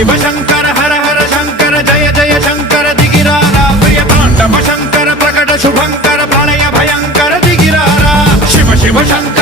शिव शंकर हर हर शंकर जय जय शंकर दिगिरारा प्रिय तांडव शंकर प्रकट शुभंकर प्रलय भयंकर दिगिरारा शिव शिव शंकर